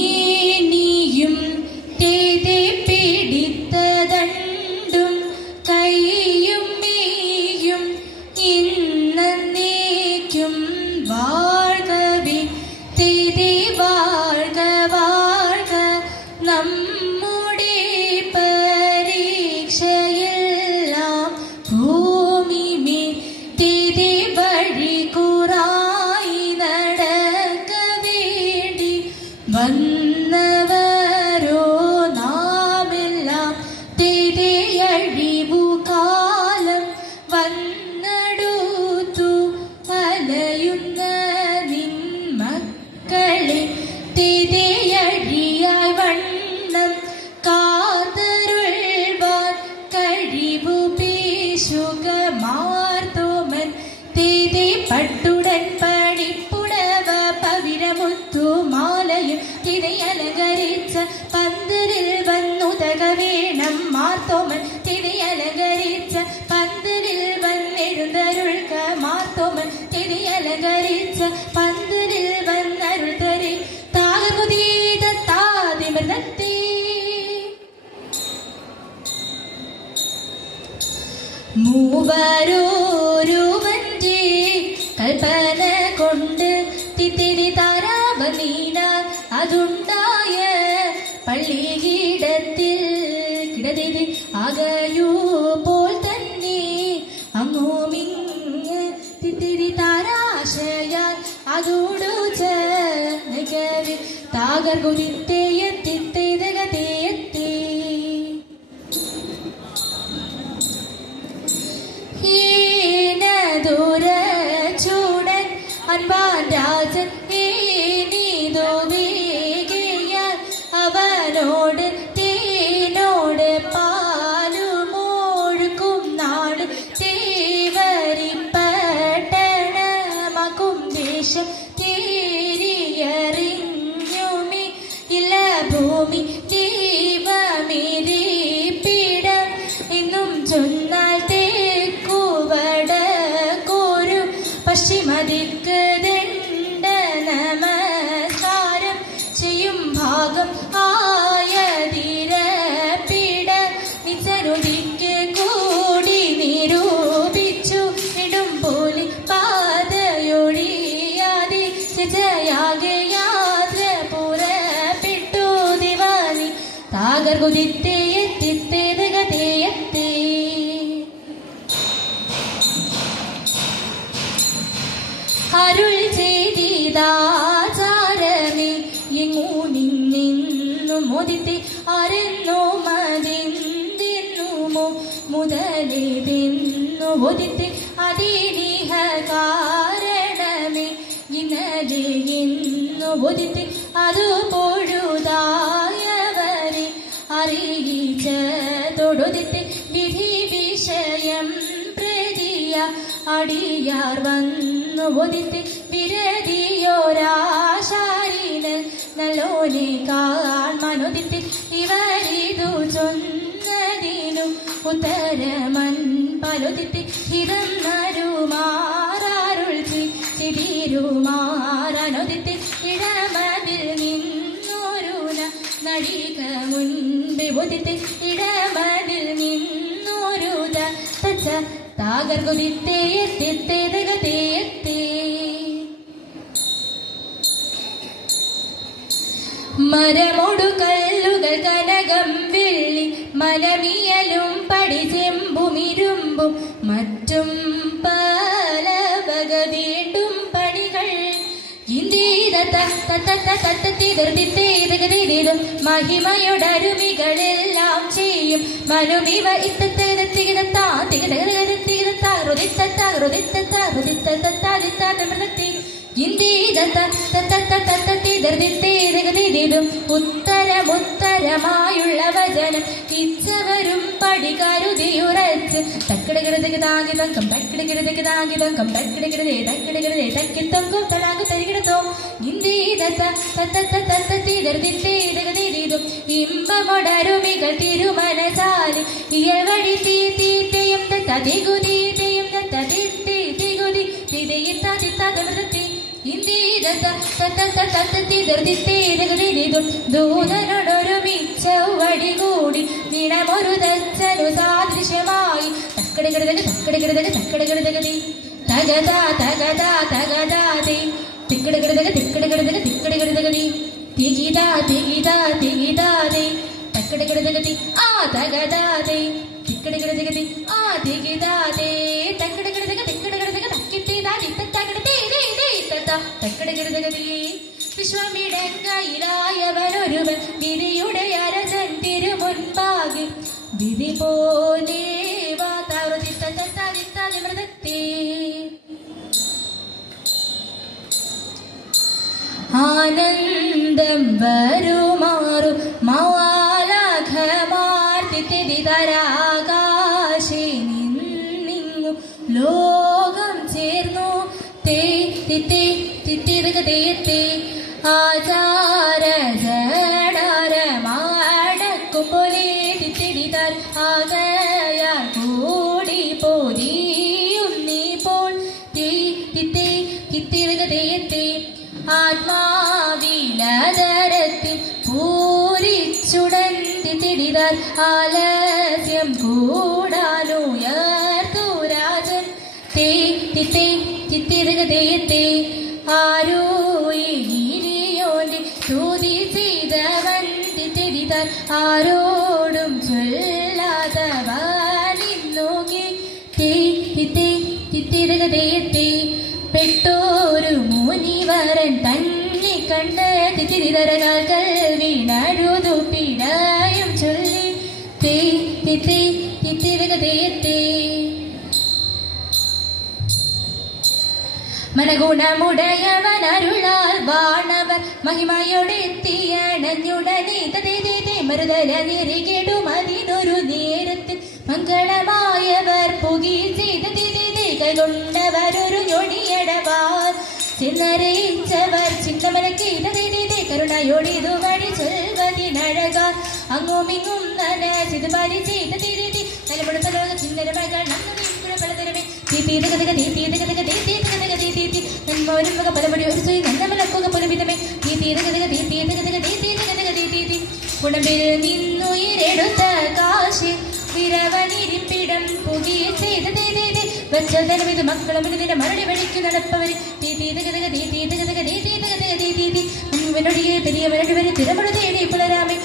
മേനിയും തേതെ പിടിത്തതണ്ടും കൈയും മേയും ഇന്നേക്കും വാഴ്കവേ തേതെ വാഴ്ക വാഴ്ക നമ്മുടെ പരീക്ഷയെല്ലാം ഭൂമിമേൽ തേതെ വഴി കുറായി നടക്ക വേണ്ടി വന്നവരോ നാമെല്ലാം തിരയഴിവു കാലം വന്നടുത്തു അലയുന്ന നിൻ മക്കളെ തിരയഴിയായി വണ്ണം കാതരുൾവാൻ കഴിവു പേശുക മാർത്തോമൻ തിരെ പട്ടുടൻ പണിപ്പുടവ പവിഴമുത്തു മാലയും തിരയലങ്കരിച്ച പന്തലിൽ വന്നുതക വേണം മാർത്തോമൻ തിരയലങ്കരിച്ച പന്തലിൽ വന്നെഴുന്നരുൾക്ക മാർത്തോമൻ തിരയലങ്കരിച്ച പന്തലിൽ വന്നരുൾ തരെ താകുതീത താതിമൃതത്തെ മൂവരോരുവന്റെ കൽപ്പന കൊണ്ട് തിത്തിരി താരാവനീന അതുണ്ടായ പള്ളിയിടത്തിൽ കിടതിരി ആകയൂ പോൽ തന്നെ അങ്ങോമിങ് തിത്തിരി താരാശയാൽ അതോടു ചേർന്ന് താകർ കുതിത്തേയത്തിത്തേതകതേയത്തേ ചൂടൻ അൻപാൻ രാജൻ ഏനീതോ വേഗയാൽ അവനോട് തേനോട് പാലുമൊഴുക്കും നാട് തേവരിപ്പട്ടണമാക്കും ദേശം തേരിയറിഞ്ഞുമേ ഇല്ല ഭൂമി ദൈവമേരിപ്പിടം എന്നും ചൊന്നാൽ പശ്ചിമദിക്ക് ദണ്ഡ നമസ്കാരം ചെയ്യും ഭാഗം ആയതിരപ്പിട നിച്ചരുതിക്ക് കൂടി നിരൂപിച്ചു ഇടും പോലെ പാതയൊഴിയാതെ ജയാകെ യാത്ര പുറപ്പെട്ടു ദിവാനി താകർ കുതിത്തേയത്തിത്തേതകതേയത്തേ അരുൾ ചെയ്താചാരമേ എങ്ങൂ നിന്നു മോദിത്തെ അരന്നോ മതിന്തിന്നുമോ മുതലേതെന്നു ബോധിത്തെ അതിനിഹ കാരണമേ ഇന്നലെ എന്നു ബോധിത്തെ അത് പൊഴുതായവരെ അറിയിച്ച തൊടുതിത്തെ വിധി വിഷയം പ്രതിയ അടിയാർ വന്നു ബോധിത്തെ വിരതിയോരാശാരീനൽ നല്ലോനെ കാൺമനുദിത്തെ ഇവരിതു ചൊന്നതിനും ഉത്തരമൻ പലുദിത്തെ ഹിതം നരുമാറുൾ ചിതിരുമാറനുദിത്തെ ഇടമതിൽ നിന്നോരുന നടിക മുൻപേ ബോധിത്തെ ഇടമതിൽ നിന്നോരുത തച്ച താകർ കുതിത്തേയത്തിത്തേതകതേയത്തേ മരമൊടു കല്ലുകൾ കനകം വെള്ളി മനമിയലും പടിചെമ്പുമിരുമ്പും മറ്റും പല വക വീണ്ടും പണികൾ മഹിമയോടരുമികളെല്ലാം ചെയ്യും മനുമിവ ഇത്തത്തെ തിരിതും ഉത്തരമുത്തരമായുള്ള വചനം ഇച്ചവരും പടി കരുതിയുറച്ച് തക്കിടകിടതക്ക് താങ്ങി തങ്കം തക്കിടകിടതക്ക് താങ്ങി തങ്കം തക്കിടകിടതേ തക്കിടകിടതേ തക്കിത്തൊങ്കും തലാങ്കു തരികിടത്തോ ഇന്ത്യതത്ത തത്ത തിരിതും ഇമ്പമൊടരുമികൾ തിരുമനസാല് ഇയൽ വഴി തീയും തതികുതീയും തികുതി തിതയിത്താ തിത്താതമൃതത്തി ദൂതനോടൊരുമിച്ച വടി കൂടി നിണമൊരു തച്ചനു സാദൃശ്യമായി തക്കടകിടതക തക്കടകിടതക തക്കടകിടതകതി തകതാ തകതാ തകതാതി തിക്കടകിടതക തിക്കടകിടതക തിക്കടകിടതകതി തികിതാ തികിതാ തികിതാതി തക്കടകിടതകതി ആ തകതാതി തിക്കടകിടതകതി ആ തികിതാതി തക്കടകിടതക തിക്കടകിടതക തക്കിത്തിതാ തിത്തത്തകിടതേ തക്കടകിടതകതി വിശ്വമിടങ്ങയിലായവനൊരുവൻ വിധിയുടെ അരജൻ തിരുമുൻപാകെ വിധി പോലെ മൃതത്തെ ആനന്ദം വരുമാറു മാലാഖമാർത്തിതരാകാശേ നിന്നിങ്ങു ലോകം ചേർന്നു തേ തിത്തേ തിത്തിരകതേത്തെ ആചാര ജടാരമാടക്കും പോലെ തിത്തിരിതാൽ ആകയാൽ കൂടി പോരിയും നീ പോൾ തേ തിത്തേ തിത്തിരകതേത്തെ ആത്മാവിലതരത്തിൽ പൂരിച്ചുടൻ തിത്തിരിതാൽ ആലസ്യം കൂടാനുയർത്തു രാജൻ തേ തിത്തേ ചിത്തിരകതയത്തെ ആരോ ഈരിയോന്റെ സ്തുതി ചെയ്തവൻ തിരിതാൽ ആരോടും ചൊല്ലാതവനിന്നോകി ചിത്തിരകതയത്തെ പെട്ടോരു മുനിവരൻ തന്നെ കണ്ട് തിരിതരകാൽ വീണഴുതു പിടയും ചൊല്ലി ചിത്തിരകതയത്തെ മനഗുണമുടയവനരുളാൽ വാണവർ മഹിമയോടെത്തിയണഞ്ഞുടനെ തതേ മറുതല നിറികെടുമതിനൊരു നേരത്തിൽ മംഗളമായവർ പുകി ചെയ്ത കൈകൊണ്ടവരൊരു ഞൊടിയടവാർ ചെന്നറിയിച്ചവർ ചിന്തമലക്കി തതേ കരുണയോടിതു വഴി ചൊൽവതിനഴകാർ അങ്ങുമിങ്ങും നനസിത് പരി ചെയ്ത തലമുടത്തലോ ചിന്തരമകൾ പലതരമേ നന്മ പലപടി ഒരു നന്മലക്കുക പുലമിതമേ കുടമ്പിൽ നിന്നുയിരെടുത്ത കാശി വിരവനിരിപ്പിടം പുകിയ ചെയ്ത വച്ചതനമിത് മക്കളും ഇതിന്റെ മറുപടി വഴിക്ക് നടപ്പവർ പെരിയവരുടെ വരെ തിരമുറ തേടി പുലരാമേ